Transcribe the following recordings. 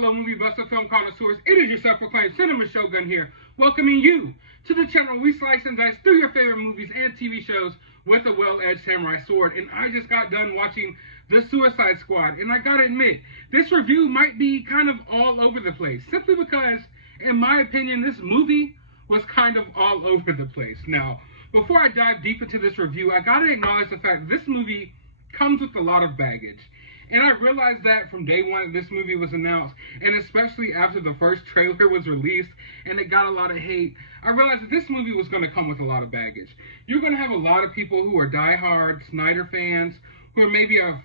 fellow movie buster film connoisseurs. It is your self-proclaimed cinema shogun here, welcoming you to the channel where we slice and dice through your favorite movies and TV shows with a well-edged samurai sword. And I just got done watching The Suicide Squad, and I gotta admit, this review might be kind of all over the place, simply because, in my opinion, this movie was kind of all over the place. Now, before I dive deep into this review, I gotta acknowledge the fact that this movie comes with a lot of baggage. And I realized that from day one this movie was announced, and especially after the first trailer was released and it got a lot of hate, I realized that this movie was going to come with a lot of baggage. You're going to have a lot of people who are diehard Snyder fans, who are maybe a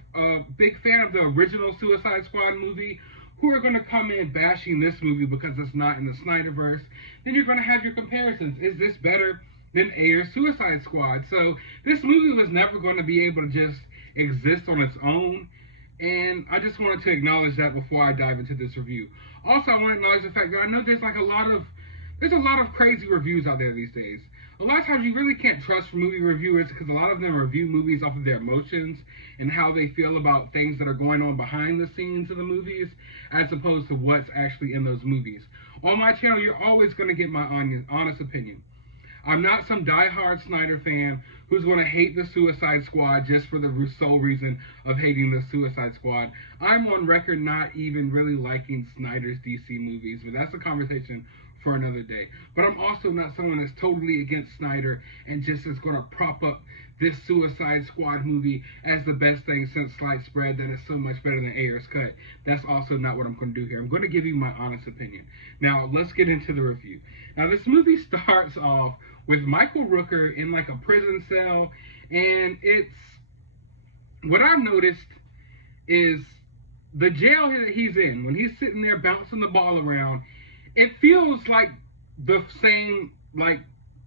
big fan of the original Suicide Squad movie, who are going to come in bashing this movie because it's not in the Snyderverse. Then you're going to have your comparisons. Is this better than Ayer's Suicide Squad? So this movie was never going to be able to just exist on its own. And I just wanted to acknowledge that before I dive into this review. Also, I want to acknowledge the fact that I know there's a lot of crazy reviews out there these days. A lot of times you really can't trust movie reviewers because a lot of them review movies off of their emotions and how they feel about things that are going on behind the scenes of the movies, as opposed to what's actually in those movies. On my channel, you're always going to get my honest opinion. I'm not some diehard Snyder fan who's going to hate the Suicide Squad just for the sole reason of hating the Suicide Squad. I'm on record not even really liking Snyder's DC movies, but that's a conversation for another day. But I'm also not someone that's totally against Snyder and just is going to prop up this Suicide Squad movie as the best thing since Sliced Bread that is so much better than Ayer's cut. That's also not what I'm going to do here. I'm going to give you my honest opinion. Now, let's get into the review. Now, this movie starts off with Michael Rooker in like a prison cell, and what I've noticed is the jail that he's in, when he's sitting there bouncing the ball around, it feels like the same like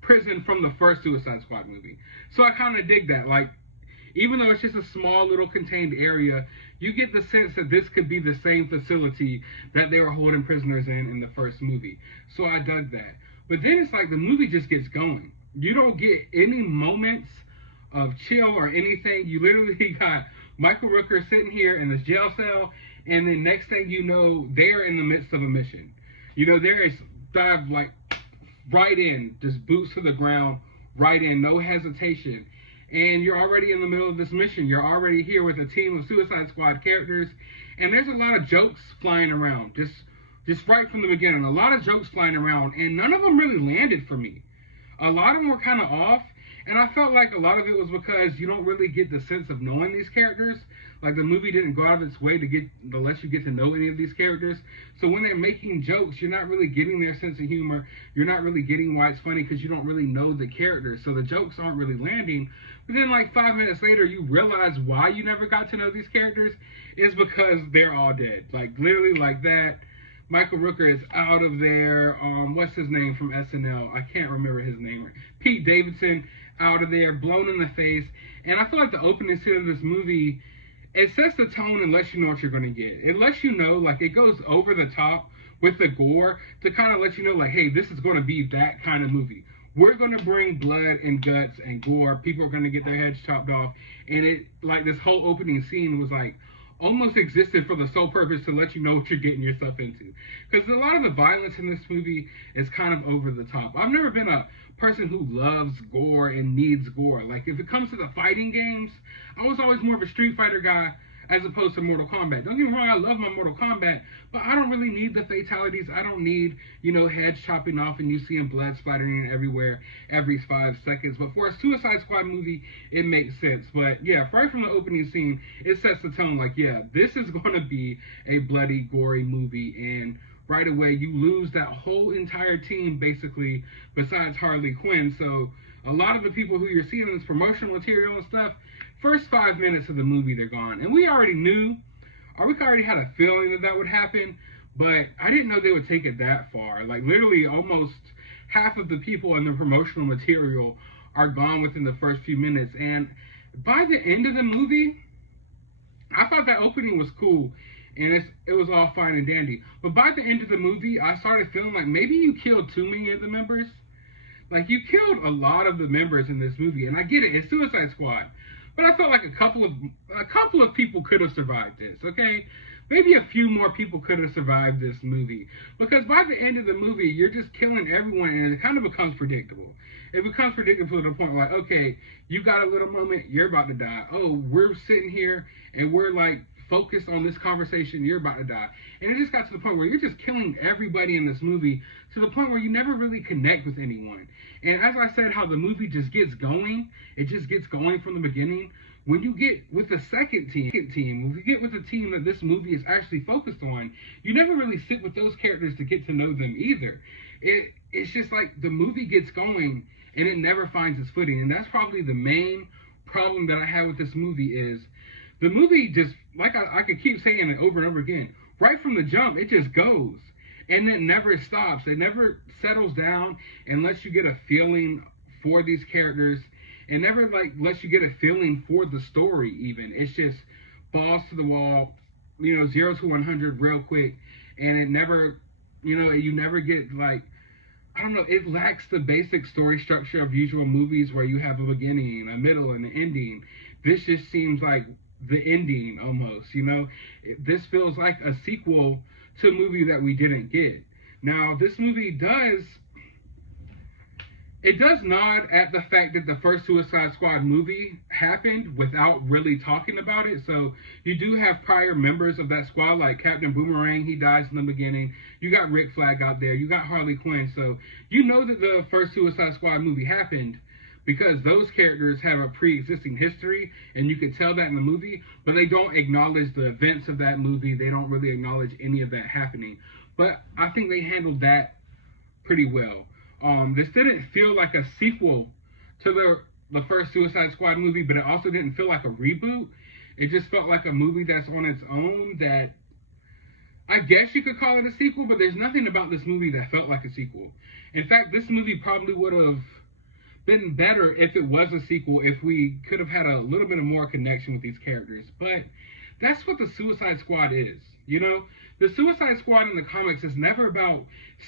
prison from the first Suicide Squad movie. So I kind of dig that. Like, even though it's just a small little contained area, you get the sense that this could be the same facility that they were holding prisoners in the first movie. So I dug that. But then it's like the movie just gets going. You don't get any moments of chill or anything. You literally got Michael Rooker sitting here in this jail cell, and then next thing you know, they're in the midst of a mission. You know, there is dive like right in, just boots to the ground, right in, no hesitation. And you're already in the middle of this mission. You're already here with a team of Suicide Squad characters, and there's a lot of jokes flying around. Just right from the beginning, a lot of jokes flying around, and none of them really landed for me. A lot of them were kind of off, and I felt like a lot of it was because you don't really get the sense of knowing these characters. Like, the movie didn't go out of its way to let you get to know any of these characters. So when they're making jokes, you're not really getting their sense of humor. You're not really getting why it's funny because you don't really know the characters. So the jokes aren't really landing. But then like 5 minutes later, you realize why you never got to know these characters is because they're all dead. Like, literally like that. Michael Rooker is out of there. What's his name from SNL? I can't remember his name. Pete Davidson, out of there, blown in the face. And I feel like the opening scene of this movie, it sets the tone and lets you know what you're going to get. It lets you know, like, it goes over the top with the gore to kind of let you know, like, hey, this is going to be that kind of movie. We're going to bring blood and guts and gore. People are going to get their heads chopped off. And it, like, this whole opening scene was like, almost existed for the sole purpose to let you know what you're getting yourself into. Because a lot of the violence in this movie is kind of over the top. I've never been a person who loves gore and needs gore. Like, if it comes to the fighting games, I was always more of a Street Fighter guy as opposed to Mortal Kombat. Don't get me wrong, I love my Mortal Kombat, but I don't really need the fatalities. I don't need, you know, heads chopping off and you seeing blood splattering everywhere every 5 seconds. But for a Suicide Squad movie, it makes sense. But yeah, right from the opening scene, it sets the tone like, yeah, this is going to be a bloody, gory movie. And right away, you lose that whole entire team, basically, besides Harley Quinn. So a lot of the people who you're seeing in this promotional material and stuff, first 5 minutes of the movie, they're gone. And we already knew, or we already had a feeling that that would happen, but I didn't know they would take it that far. Like, literally almost half of the people in the promotional material are gone within the first few minutes. And by the end of the movie, I thought that opening was cool, and it was all fine and dandy. But by the end of the movie, I started feeling like maybe you killed too many of the members. Like, you killed a lot of the members in this movie, and I get it, it's Suicide Squad. But I felt like a couple of people could have survived this, okay? maybe a few more people could have survived this movie. Because by the end of the movie, you're just killing everyone, and it kind of becomes predictable. It becomes predictable to the point where, like, okay, you got a little moment, you're about to die. Oh, we're sitting here, and we're, like, focused on this conversation, you're about to die. And it just got to the point where you're just killing everybody in this movie to the point where you never really connect with anyone. And as I said, how the movie just gets going, it just gets going from the beginning. When you get with the second team, when you get with the team that this movie is actually focused on, you never really sit with those characters to get to know them either. It's just like the movie gets going and it never finds its footing. And that's probably the main problem that I have with this movie is the movie just, like I could keep saying it over and over again, right from the jump, it just goes. And it never stops. It never settles down and lets you get a feeling for these characters. It never, like, lets you get a feeling for the story, even. It's just balls to the wall, 0 to 100 real quick. And it never, you never get, like, I don't know, it lacks the basic story structure of usual movies where you have a beginning, a middle, and an ending. This just seems like the ending, almost, This feels like a sequel to a movie that we didn't get. Now, this movie does nod at the fact that the first Suicide Squad movie happened without really talking about it. So you do have prior members of that squad, like Captain Boomerang, he dies in the beginning. You got Rick Flag out there. You got Harley Quinn. So you know that the first Suicide Squad movie happened because those characters have a pre-existing history, and you can tell that in the movie, but they don't acknowledge the events of that movie. They don't really acknowledge any of that happening. But I think they handled that pretty well. This didn't feel like a sequel to the first Suicide Squad movie, but it also didn't feel like a reboot. It just felt like a movie that's on its own that I guess you could call it a sequel, but there's nothing about this movie that felt like a sequel. In fact, this movie probably would have been better if it was a sequel, if we could have had a little bit of more connection with these characters. But that's what the Suicide Squad is, The Suicide Squad in the comics is never about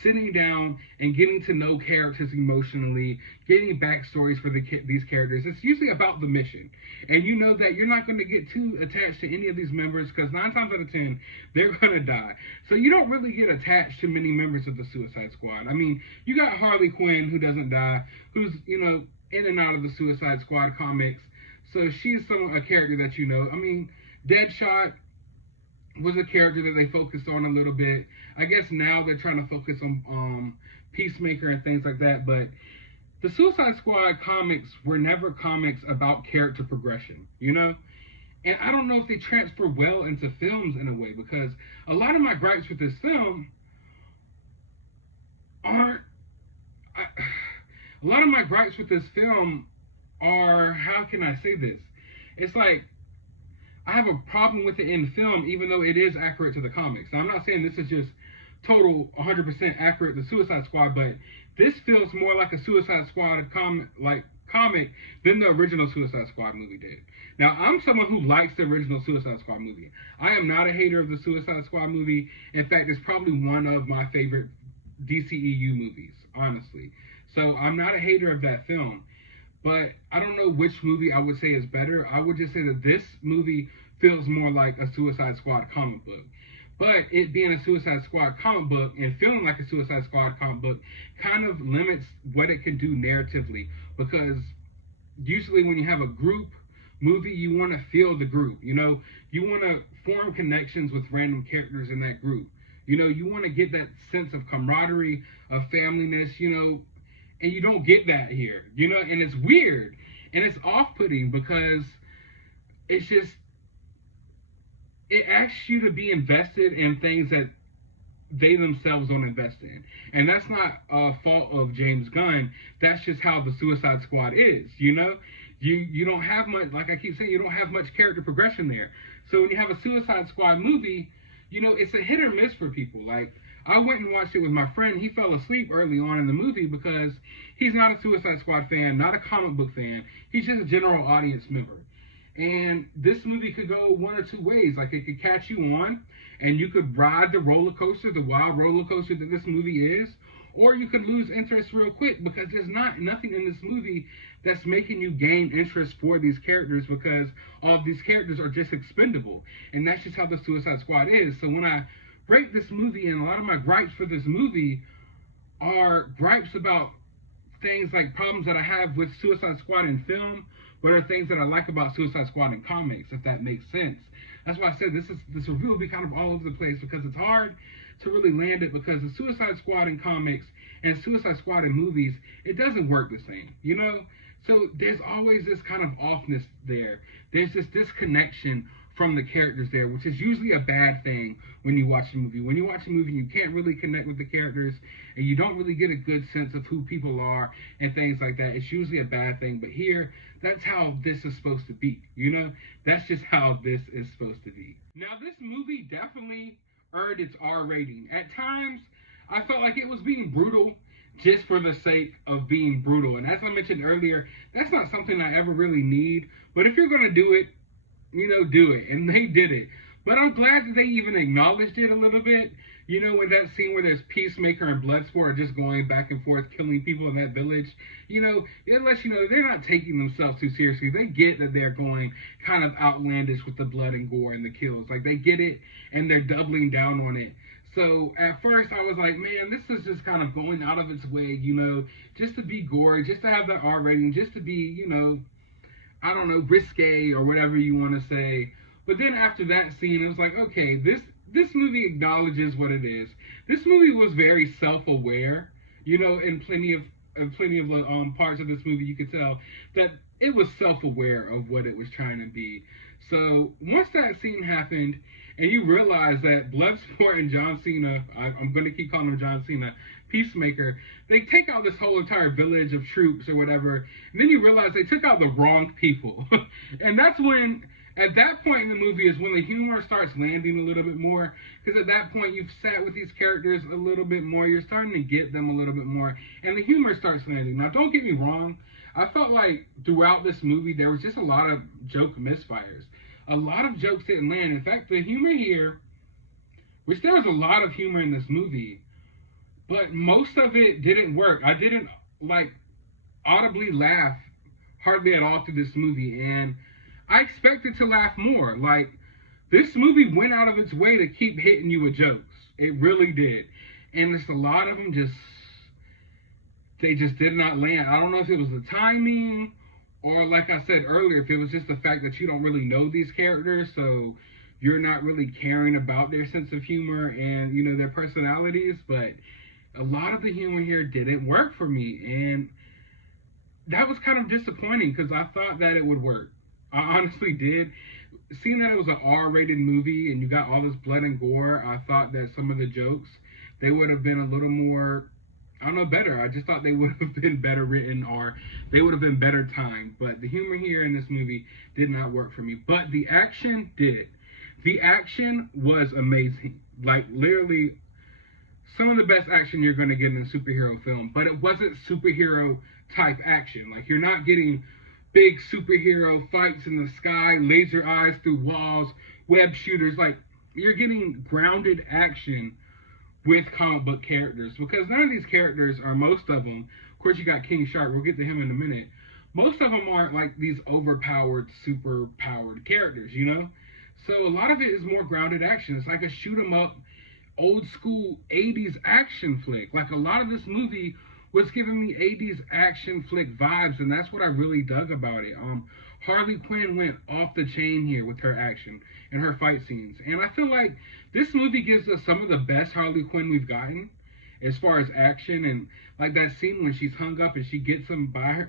sitting down and getting to know characters emotionally, getting backstories for these characters. It's usually about the mission. And you know that you're not going to get too attached to any of these members because 9 times out of 10, they're going to die. So you don't really get attached to many members of the Suicide Squad. I mean, you got Harley Quinn, who doesn't die, who's, in and out of the Suicide Squad comics. So she's a character that you know. I mean, Deadshot was a character that they focused on a little bit. I guess now they're trying to focus on Peacemaker and things like that, but the Suicide Squad comics were never comics about character progression, And I don't know if they transfer well into films in a way, because a lot of my gripes with this film are, how can I say this? It's like, I have a problem with it in film, even though it is accurate to the comics. Now, I'm not saying this is just total 100% accurate to Suicide Squad, but this feels more like a Suicide Squad comic than the original Suicide Squad movie did. Now, I'm someone who likes the original Suicide Squad movie. I am not a hater of the Suicide Squad movie. In fact, it's probably one of my favorite DCEU movies, honestly. So I'm not a hater of that film. But I don't know which movie I would say is better. I would just say that this movie feels more like a Suicide Squad comic book. But it being a Suicide Squad comic book and feeling like a Suicide Squad comic book kind of limits what it can do narratively. Because usually when you have a group movie, you want to feel the group. You want to form connections with random characters in that group. You want to get that sense of camaraderie, of familyness, and you don't get that here, and it's weird, and it's off-putting because it's just, it asks you to be invested in things that they themselves don't invest in. And that's not a fault of James Gunn. That's just how the Suicide Squad is, You don't have much, like I keep saying, you don't have much character progression there. So when you have a Suicide Squad movie, it's a hit or miss for people. Like, I went and watched it with my friend. He fell asleep early on in the movie because he's not a Suicide Squad fan, not a comic book fan. He's just a general audience member. And this movie could go one or two ways. Like, it could catch you on, and you could ride the roller coaster, the wild roller coaster that this movie is, or you could lose interest real quick because there's nothing in this movie that's making you gain interest for these characters because all of these characters are just expendable. And that's just how the Suicide Squad is. So when I rate this movie, and a lot of my gripes for this movie are gripes about things like problems that I have with Suicide Squad in film, but are things that I like about Suicide Squad in comics, if that makes sense. That's why I said this review will be kind of all over the place because it's hard to really land it because the Suicide Squad in comics and Suicide Squad in movies, it doesn't work the same, you know? So there's always this kind of offness there. There's this disconnection from the characters there, which is usually a bad thing when you watch a movie. When you watch a movie, you can't really connect with the characters, and you don't really get a good sense of who people are and things like that. It's usually a bad thing, but here, that's how this is supposed to be, you know? That's just how this is supposed to be. Now, this movie definitely earned its R rating. At times, I felt like it was being brutal just for the sake of being brutal. And as I mentioned earlier, that's not something I ever really need. But if you're going to do it, you know, do it. And they did it. But I'm glad that they even acknowledged it a little bit. You know, with that scene where there's Peacemaker and Bloodsport just going back and forth, killing people in that village, you know, it lets you know they're not taking themselves too seriously. They get that they're going kind of outlandish with the blood and gore and the kills. Like, they get it, and they're doubling down on it. So, at first, I was like, man, this is just kind of going out of its way, you know, just to be gory, just to have that R rating, just to be, you know, I don't know, risque or whatever you want to say. But then after that scene, it was like, okay, this movie acknowledges what it is. This movie was very self-aware, you know, in plenty of parts of this movie you could tell that it was self-aware of what it was trying to be. So once that scene happened, and you realize that Bloodsport and John Cena, I'm going to keep calling him John Cena, Peacemaker, they take out this whole entire village of troops or whatever, and then you realize they took out the wrong people. And that's when, at that point in the movie is when the humor starts landing a little bit more, because at that point you've sat with these characters a little bit more, you're starting to get them a little bit more, and the humor starts landing. Now, don't get me wrong, I felt like throughout this movie there was just a lot of joke misfires. A lot of jokes didn't land. In fact, the humor here, which there was a lot of humor in this movie, but most of it didn't work. I didn't, like, audibly laugh hardly at all through this movie, and I expected to laugh more. Like, this movie went out of its way to keep hitting you with jokes. It really did. And it's a lot of them they just did not land. I don't know if it was the timing, or like I said earlier, if it was just the fact that you don't really know these characters, so you're not really caring about their sense of humor and, you know, their personalities. But a lot of the humor here didn't work for me, and that was kind of disappointing because I thought that it would work. I honestly did. Seeing that it was an R-rated movie and you got all this blood and gore, I thought that some of the jokes, they would have been a little more, I don't know, better. I just thought they would have been better written, or they would have been better timed. But the humor here in this movie did not work for me. But the action did. The action was amazing. Like, literally, some of the best action you're going to get in a superhero film. But it wasn't superhero type action. Like, you're not getting big superhero fights in the sky, laser eyes through walls, web shooters. Like, you're getting grounded action with comic book characters, because none of these characters, or most of them, of course you got King Shark, we'll get to him in a minute, most of them aren't like these overpowered, super powered characters, you know? So a lot of it is more grounded action. It's like a shoot 'em up, old school 80s action flick. Like, a lot of this movie was giving me 80s action flick vibes, and that's what I really dug about it. Harley Quinn went off the chain here with her action and her fight scenes. And I feel like this movie gives us some of the best Harley Quinn we've gotten as far as action. And like that scene when she's hung up and she gets him by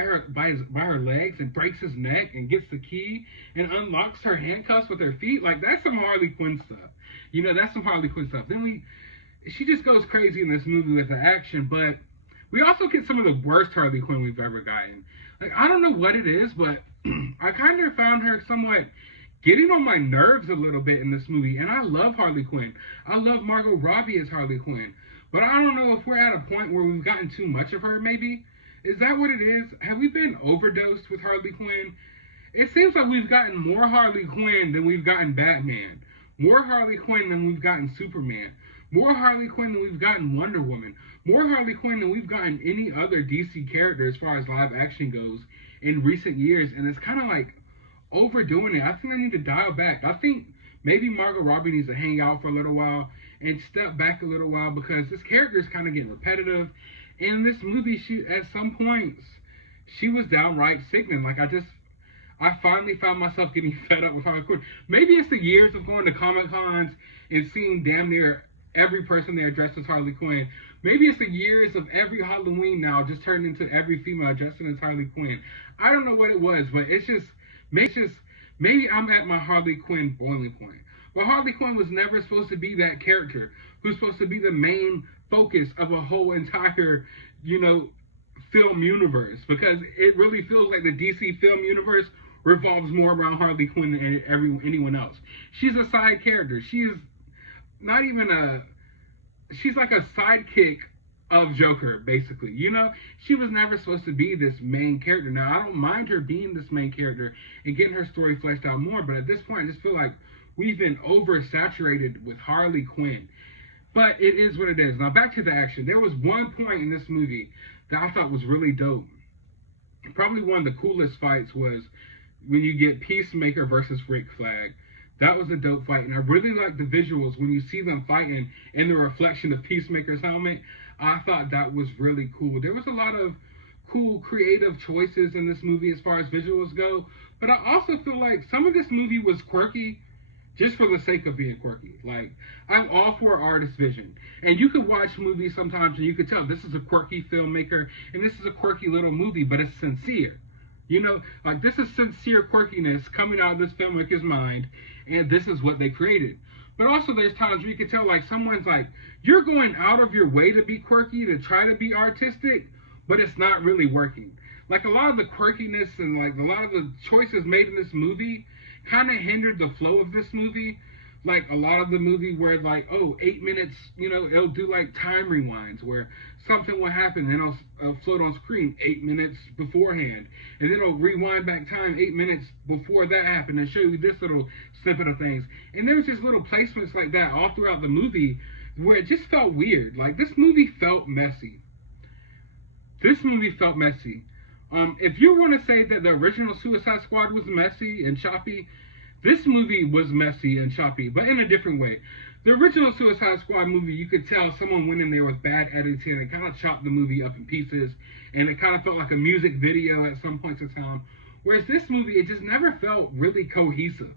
her legs and breaks his neck and gets the key and unlocks her handcuffs with her feet. Like, that's some Harley Quinn stuff. You know, that's some Harley Quinn stuff. Then she just goes crazy in this movie with the action, but we also get some of the worst Harley Quinn we've ever gotten. Like, I don't know what it is, but I kind of found her somewhat getting on my nerves a little bit in this movie. And I love Harley Quinn. I love Margot Robbie as Harley Quinn. But I don't know if we're at a point where we've gotten too much of her, maybe. Is that what it is? Have we been overdosed with Harley Quinn? It seems like we've gotten more Harley Quinn than we've gotten Batman. More Harley Quinn than we've gotten Superman. More Harley Quinn than we've gotten Wonder Woman. More Harley Quinn than we've gotten any other DC character as far as live action goes in recent years. And it's kind of like overdoing it. I think they need to dial back. I think maybe Margot Robbie needs to hang out for a little while and step back a little while, because this character is kind of getting repetitive. In this movie, she at some points, she was downright sickening. Like, I finally found myself getting fed up with Harley Quinn. Maybe it's the years of going to Comic Cons and seeing damn near every person there dressed as Harley Quinn. Maybe it's the years of every Halloween now just turned into every female dressed as Harley Quinn. I don't know what it was, but maybe I'm at my Harley Quinn boiling point. But Harley Quinn was never supposed to be that character who's supposed to be the main focus of a whole entire, film universe, because it really feels like the DC film universe revolves more around Harley Quinn than anyone else. She's a side character. She is not even she's like a sidekick of Joker, basically. She was never supposed to be this main character. Now, I don't mind her being this main character and getting her story fleshed out more, but at this point, I just feel like we've been oversaturated with Harley Quinn. But it is what it is. Now, back to the action. There was one point in this movie that I thought was really dope. Probably one of the coolest fights was when you get Peacemaker versus Rick Flag. That was a dope fight, and I really like the visuals when you see them fighting in the reflection of Peacemaker's helmet. I thought that was really cool. There was a lot of cool creative choices in this movie as far as visuals go, but I also feel like some of this movie was quirky just for the sake of being quirky. Like, I'm all for artist vision. And you could watch movies sometimes and you could tell this is a quirky filmmaker and this is a quirky little movie, but it's sincere. Like, this is sincere quirkiness coming out of this filmmaker's mind, and this is what they created. But also there's times where you can tell, like, someone's like, you're going out of your way to be quirky, to try to be artistic, but it's not really working. Like, a lot of the quirkiness and, like, a lot of the choices made in this movie kind of hindered the flow of this movie. Like, a lot of the movie where, like, 8 minutes, it'll do, like, time rewinds where something will happen and it'll float on screen 8 minutes beforehand. And then it'll rewind back time 8 minutes before that happened and show you this little snippet of things. And there was just little placements like that all throughout the movie where it just felt weird. Like, this movie felt messy. If you want to say that the original Suicide Squad was messy and choppy, this movie was messy and choppy, but in a different way. The original Suicide Squad movie, you could tell someone went in there with bad editing and kind of chopped the movie up in pieces, and it kind of felt like a music video at some points in time. Whereas this movie, it just never felt really cohesive.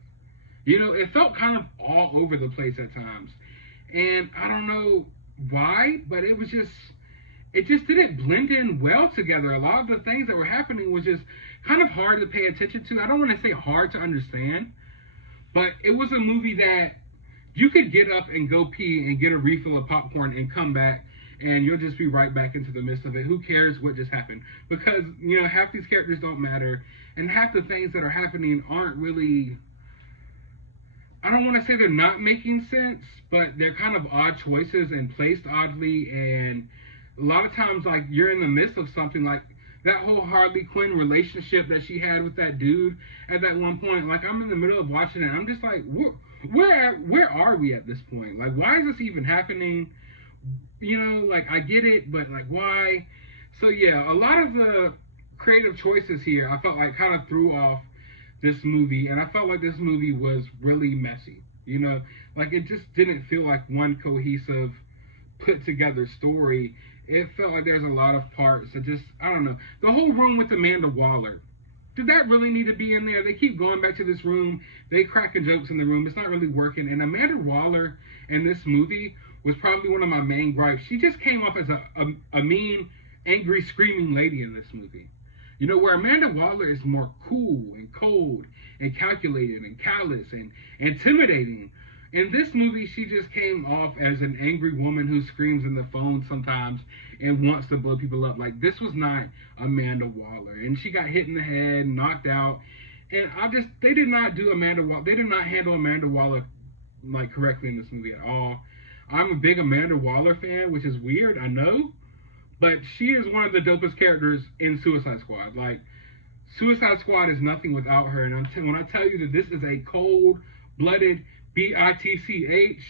It felt kind of all over the place at times. And I don't know why, but it just didn't blend in well together. A lot of the things that were happening was just kind of hard to pay attention to. I don't want to say hard to understand, but it was a movie that you could get up and go pee and get a refill of popcorn and come back, and you'll just be right back into the midst of it. Who cares what just happened? Because, half these characters don't matter, and half the things that are happening aren't really, I don't want to say they're not making sense, but they're kind of odd choices and placed oddly, and a lot of times, like, you're in the midst of something, like that whole Harley Quinn relationship that she had with that dude at that one point. Like, I'm in the middle of watching it, and I'm just like, where are we at this point? Like, why is this even happening? Like, I get it, but, like, why? So, yeah, a lot of the creative choices here, I felt like kind of threw off this movie, and I felt like this movie was really messy. Like, it just didn't feel like one cohesive, put together story. It felt like there's a lot of parts that just, I don't know. The whole room with Amanda Waller, did that really need to be in there? They keep going back to this room. They cracking jokes in the room. It's not really working. And Amanda Waller in this movie was probably one of my main gripes. She just came off as a mean, angry, screaming lady in this movie. Where Amanda Waller is more cool and cold and calculated and callous and intimidating. In this movie, she just came off as an angry woman who screams in the phone sometimes and wants to blow people up. Like, this was not Amanda Waller. And she got hit in the head, knocked out. And they did not do they did not handle Amanda Waller, like, correctly in this movie at all. I'm a big Amanda Waller fan, which is weird, I know. But she is one of the dopest characters in Suicide Squad. Like, Suicide Squad is nothing without her. And when I tell you that this is a cold-blooded, bitch,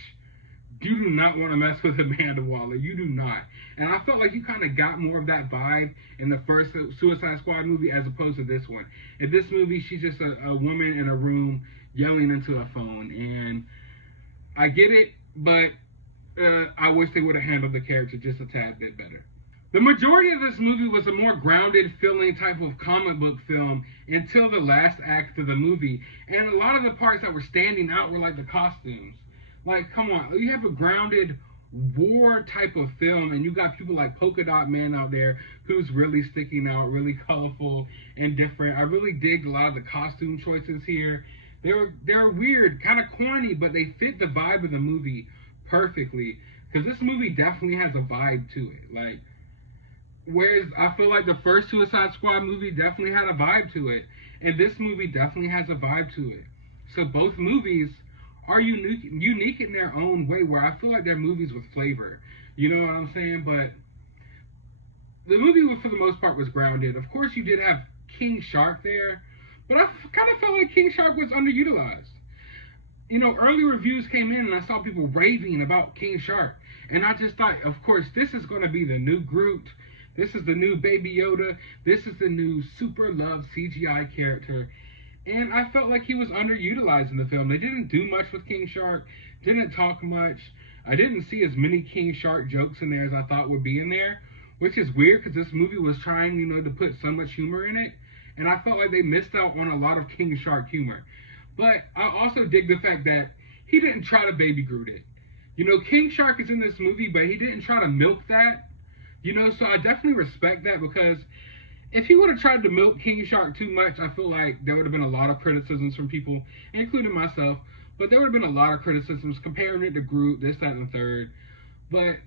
you do not want to mess with Amanda Waller. You do not. And I felt like you kind of got more of that vibe in the first Suicide Squad movie as opposed to this one. In this movie, she's just a woman in a room yelling into a phone. And I get it, but I wish they would have handled the character just a tad bit better. The majority of this movie was a more grounded feeling type of comic book film until the last act of the movie. And a lot of the parts that were standing out were like the costumes. Like, come on, you have a grounded war type of film, and you got people like Polka Dot Man out there who's really sticking out, really colorful and different. I really dig a lot of the costume choices here. They're weird, kind of corny, but they fit the vibe of the movie perfectly. Because this movie definitely has a vibe to it. Like, whereas I feel like the first Suicide Squad movie definitely had a vibe to it, and this movie definitely has a vibe to it. So both movies are unique in their own way, where I feel like they're movies with flavor. You know what I'm saying? But the movie, for the most part, was grounded. Of course, you did have King Shark there, but I kind of felt like King Shark was underutilized. You know, early reviews came in, and I saw people raving about King Shark, and I just thought, of course, this is going to be the new Groot. This is the new Baby Yoda. This is the new super loved CGI character. And I felt like he was underutilized in the film. They didn't do much with King Shark, didn't talk much. I didn't see as many King Shark jokes in there as I thought would be in there, which is weird because this movie was trying, you know, to put so much humor in it. And I felt like they missed out on a lot of King Shark humor. But I also dig the fact that he didn't try to Baby Groot it. You know, King Shark is in this movie, but he didn't try to milk that. You know, so I definitely respect that, because if he would have tried to milk King Shark too much, I feel like there would have been a lot of criticisms from people, including myself. But there would have been a lot of criticisms comparing it to Groot, this, that, and the third. But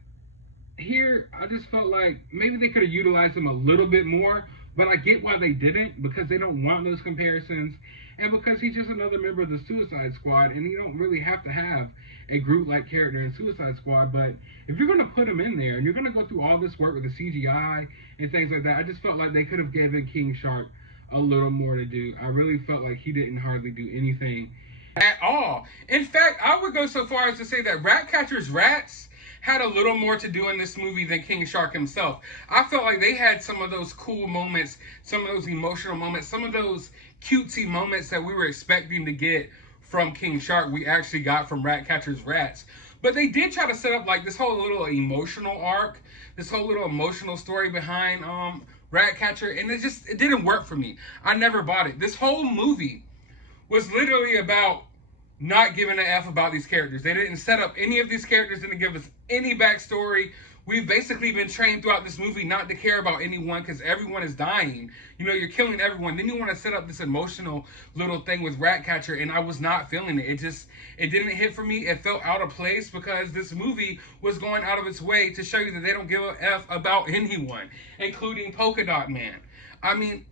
here, I just felt like maybe they could have utilized him a little bit more. But I get why they didn't, because they don't want those comparisons. And because he's just another member of the Suicide Squad, and you don't really have to have a Groot-like character in Suicide Squad. But if you're going to put him in there, and you're going to go through all this work with the CGI and things like that, I just felt like they could have given King Shark a little more to do. I really felt like he didn't hardly do anything at all. In fact, I would go so far as to say that Ratcatcher's rats had a little more to do in this movie than King Shark himself. I felt like they had some of those cool moments, some of those emotional moments, some of those cutesy moments that we were expecting to get from King Shark, we actually got from Ratcatcher's rats. But they did try to set up like this whole little emotional arc, this whole little emotional story behind Ratcatcher, and it didn't work for me. I never bought it. This whole movie was literally about not giving a F about these characters. They didn't set up any of these characters, didn't give us any backstory. We've basically been trained throughout this movie not to care about anyone because everyone is dying. You know, you're killing everyone. Then you want to set up this emotional little thing with Ratcatcher, and I was not feeling it. It didn't hit for me. It felt out of place because this movie was going out of its way to show you that they don't give a F about anyone, including Polka Dot Man. I mean,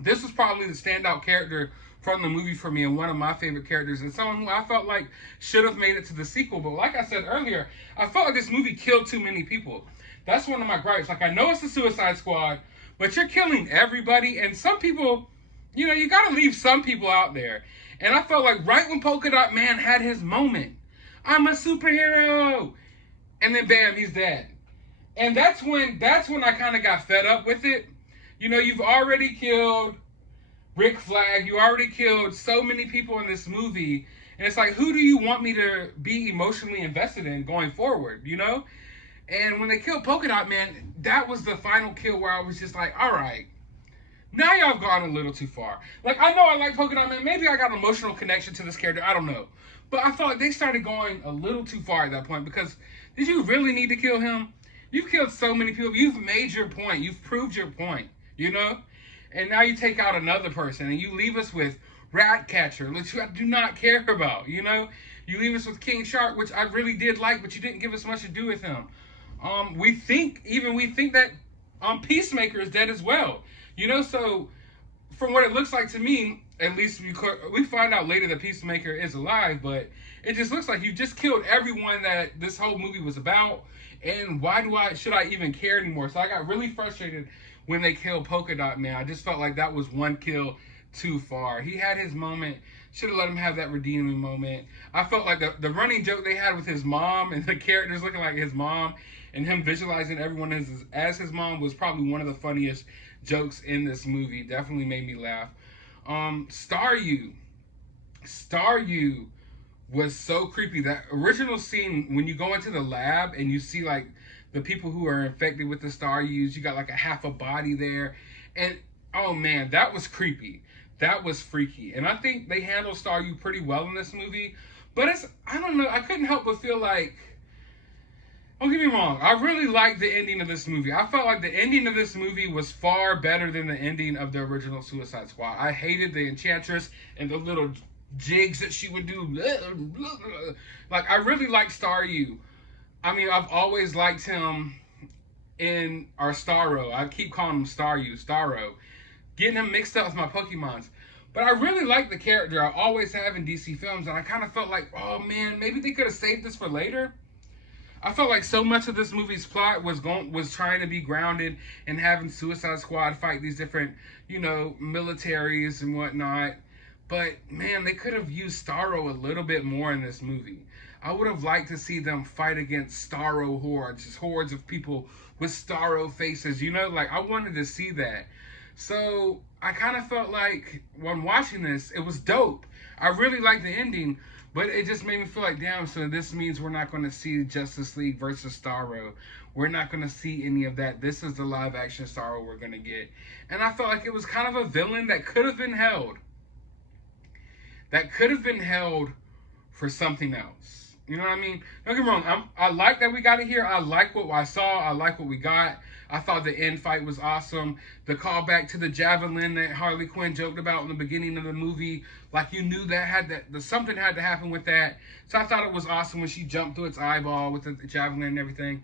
this was probably the standout character from the movie for me, and one of my favorite characters, and someone who I felt like should have made it to the sequel. But like I said earlier, I felt like this movie killed too many people. That's one of my gripes. Like, I know it's the Suicide Squad, but you're killing everybody, and some people, you know, you gotta leave some people out there. And I felt like right when Polka Dot Man had his moment, I'm a superhero, and then bam, he's dead. And that's when I kind of got fed up with it. You know, you've already killed Rick Flag, you already killed so many people in this movie, and it's like, who do you want me to be emotionally invested in going forward, you know? And when they killed Polka Dot Man, that was the final kill where I was just like, all right, now y'all have gone a little too far. Like, I know I like Polka Dot Man, maybe I got an emotional connection to this character, I don't know. But I felt like they started going a little too far at that point, because did you really need to kill him? You've killed so many people, you've made your point, you've proved your point, you know? And now you take out another person and you leave us with Ratcatcher, which I do not care about, you know? You leave us with King Shark, which I really did like, but you didn't give us much to do with him. We think that Peacemaker is dead as well, you know? So from what it looks like to me, at least we find out later that Peacemaker is alive, but it just looks like you just killed everyone that this whole movie was about. And should I even care anymore? So I got really frustrated when they killed Polka Dot Man. I just felt like that was one kill too far. He had his moment Should have let him have that redeeming moment. I felt like the running joke they had with his mom and the characters looking like his mom and him visualizing everyone as his mom was probably one of the funniest jokes in this movie. Definitely made me laugh. Starro was so creepy. That original scene when you go into the lab and you see like the people who are infected with the Starro, you got like a half a body there, and oh man, that was creepy. That was freaky. And I think they handled Starro pretty well in this movie. But I don't know, I couldn't help but feel like, don't get me wrong, I really liked the ending of this movie. I felt like the ending of this movie was far better than the ending of the original Suicide Squad. I hated the Enchantress and the little jigs that she would do. Like, I really liked Starro. I mean, I've always liked him in our Starro. I keep calling him Starro. Getting him mixed up with my Pokemons. But I really like the character. I always have in DC films, and I kind of felt like, oh man, maybe they could have saved this for later. I felt like so much of this movie's plot was trying to be grounded in having Suicide Squad fight these different, militaries and whatnot. But man, they could have used Starro a little bit more in this movie. I would have liked to see them fight against Starro hordes, just hordes of people with Starro faces. Like I wanted to see that. So I kind of felt like when watching this, it was dope. I really liked the ending, but it just made me feel like, damn, so this means we're not going to see Justice League versus Starro. We're not going to see any of that. This is the live action Starro we're going to get. And I felt like it was kind of a villain that could have been held. That could have been held for something else. You know what I mean? Don't get me wrong. I like that we got it here. I like what I saw. I like what we got. I thought the end fight was awesome. The callback to the javelin that Harley Quinn joked about in the beginning of the movie, like you knew something had to happen with that. So I thought it was awesome when she jumped through its eyeball with the javelin and everything.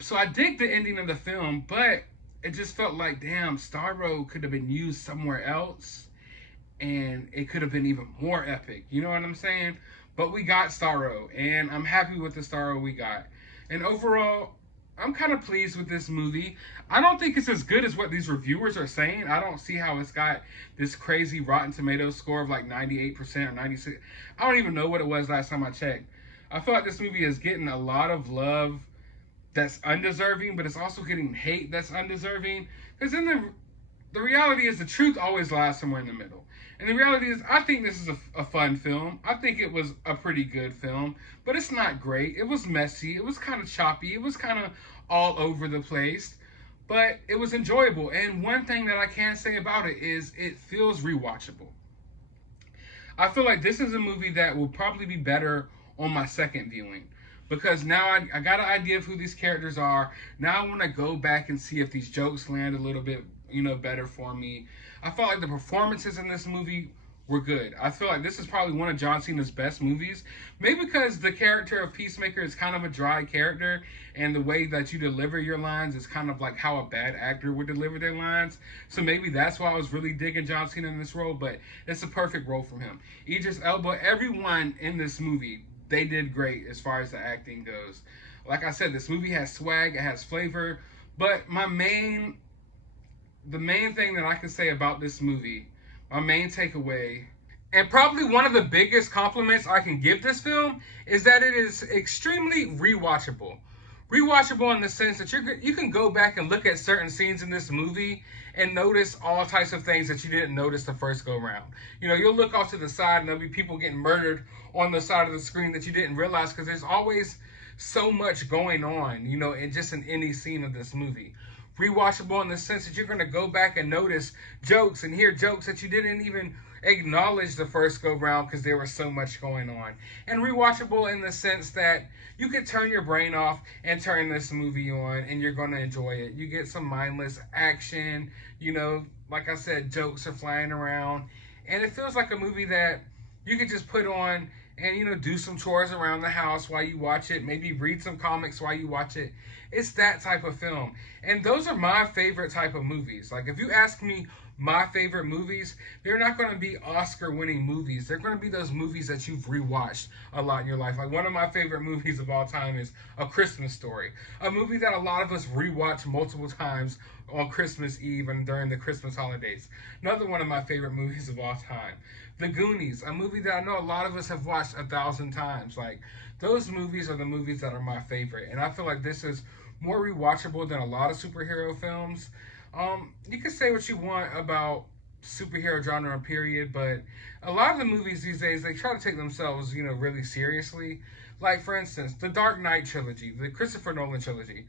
So I dig the ending of the film, but it just felt like, damn, Starro could have been used somewhere else, and it could have been even more epic. You know what I'm saying? But we got Starro, and I'm happy with the Starro we got. And overall, I'm kind of pleased with this movie. I don't think it's as good as what these reviewers are saying. I don't see how it's got this crazy Rotten Tomatoes score of like 98% or 96%. I don't even know what it was last time I checked. I feel like this movie is getting a lot of love that's undeserving, but it's also getting hate that's undeserving. Because then the reality is the truth always lies somewhere in the middle. And the reality is, I think this is a fun film. I think it was a pretty good film, but it's not great. It was messy. It was kind of choppy. It was kind of all over the place, but it was enjoyable. And one thing that I can say about it is it feels rewatchable. I feel like this is a movie that will probably be better on my second viewing, because now I got an idea of who these characters are. Now I want to go back and see if these jokes land a little bit, better for me. I felt like the performances in this movie were good. I feel like this is probably one of John Cena's best movies. Maybe because the character of Peacemaker is kind of a dry character, and the way that you deliver your lines is kind of like how a bad actor would deliver their lines. So maybe that's why I was really digging John Cena in this role, but it's a perfect role for him. Idris Elba, everyone in this movie, they did great as far as the acting goes. Like I said, this movie has swag, it has flavor, but the main thing that I can say about this movie, my main takeaway, and probably one of the biggest compliments I can give this film, is that it is extremely rewatchable. Rewatchable in the sense that you can go back and look at certain scenes in this movie and notice all types of things that you didn't notice the first go round. You'll look off to the side and there'll be people getting murdered on the side of the screen that you didn't realize, because there's always so much going on, in any scene of this movie. Rewatchable in the sense that you're going to go back and notice jokes and hear jokes that you didn't even acknowledge the first go round because there was so much going on. And rewatchable in the sense that you could turn your brain off and turn this movie on and you're going to enjoy it. You get some mindless action, like I said, jokes are flying around, and it feels like a movie that you could just put on and do some chores around the house while you watch it, maybe read some comics while you watch it. It's that type of film. And those are my favorite type of movies. Like, if you ask me my favorite movies, they're not going to be Oscar-winning movies. They're going to be those movies that you've rewatched a lot in your life. Like, one of my favorite movies of all time is A Christmas Story, a movie that a lot of us rewatch multiple times on Christmas Eve and during the Christmas holidays. Another one of my favorite movies of all time, The Goonies, a movie that I know a lot of us have watched 1,000 times. Like, those movies are the movies that are my favorite, and I feel like this is more rewatchable than a lot of superhero films. You can say what you want about superhero genre and period, but a lot of the movies these days, they try to take themselves, really seriously. Like, for instance, the Dark Knight trilogy, the Christopher Nolan trilogy.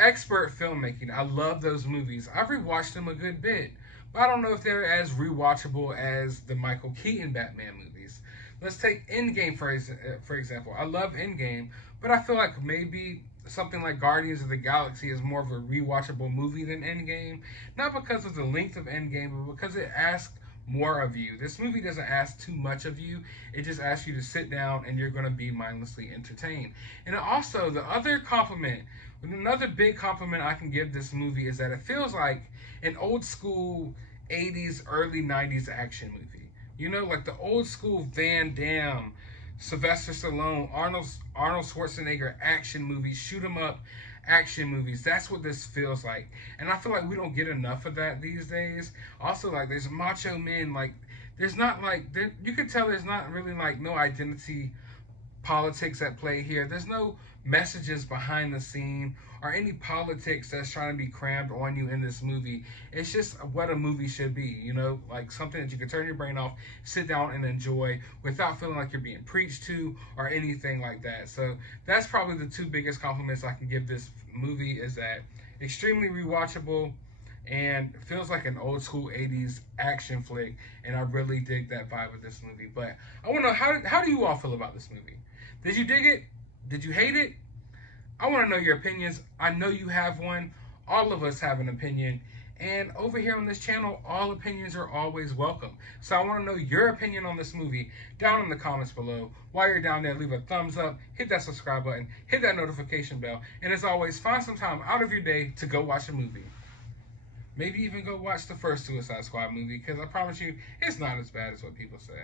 Expert filmmaking. I love those movies. I've rewatched them a good bit, but I don't know if they're as rewatchable as the Michael Keaton Batman movies. Let's take Endgame for example. I love Endgame, but I feel like maybe something like Guardians of the Galaxy is more of a rewatchable movie than Endgame. Not because of the length of Endgame, but because it asks more of you. This movie doesn't ask too much of you. It just asks you to sit down and you're going to be mindlessly entertained. And also, another big compliment I can give this movie is that it feels like an old school 80s, early 90s action movie. Like the old school Van Damme, Sylvester Stallone, Arnold Schwarzenegger action movies, shoot 'em up action movies. That's what this feels like. And I feel like we don't get enough of that these days. Also, like, there's macho men, like, there's not like, you can tell there's not really like no identity politics at play here. There's no messages behind the scene or any politics that's trying to be crammed on you in this movie. It's just what a movie should be, like something that you can turn your brain off, sit down and enjoy without feeling like you're being preached to or anything like that. So that's probably the two biggest compliments I can give this movie, is that extremely rewatchable and feels like an old school 80s action flick, and I really dig that vibe of this movie. But I want to know, how do you all feel about this movie? Did you dig it? Did you hate it? I want to know your opinions. I know you have one. All of us have an opinion. And over here on this channel, all opinions are always welcome. So I want to know your opinion on this movie down in the comments below. While you're down there, leave a thumbs up, hit that subscribe button, hit that notification bell. And as always, find some time out of your day to go watch a movie. Maybe even go watch the first Suicide Squad movie, because I promise you, it's not as bad as what people say.